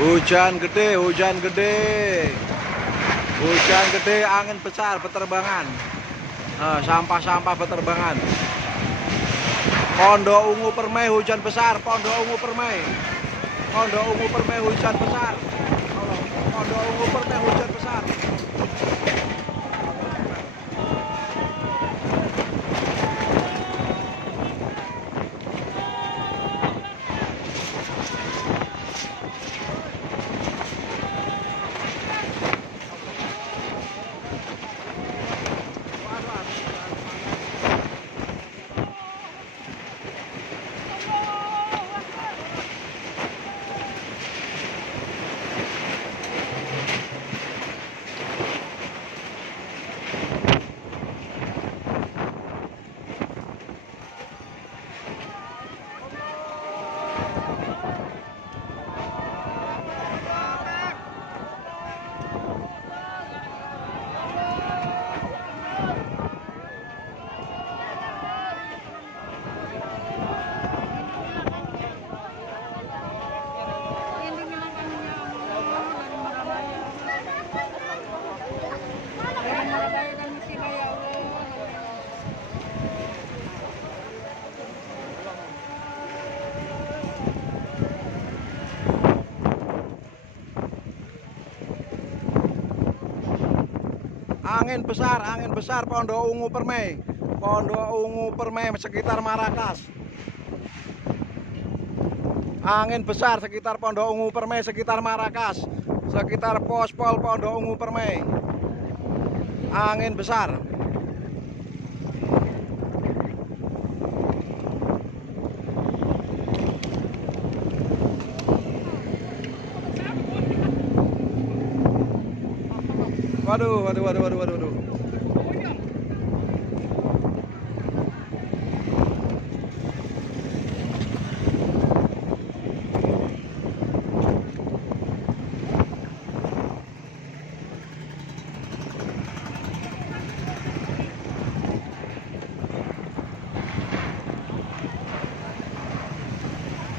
Hujan gede, hujan gede. Hujan gede, angin besar beterbangan. Sampah-sampah beterbangan. Pondok Ungu Permai hujan besar, Pondok Ungu Permai. Pondok Ungu Permai hujan besar. Pondok Ungu Permai hujan besar. Angin besar Pondok Ungu Permai. Pondok Ungu Permai sekitar Marrakas. Angin besar sekitar Pondok Ungu Permai, sekitar Marrakas, sekitar Pospol Pondok Ungu Permai. Angin besar. Waduh.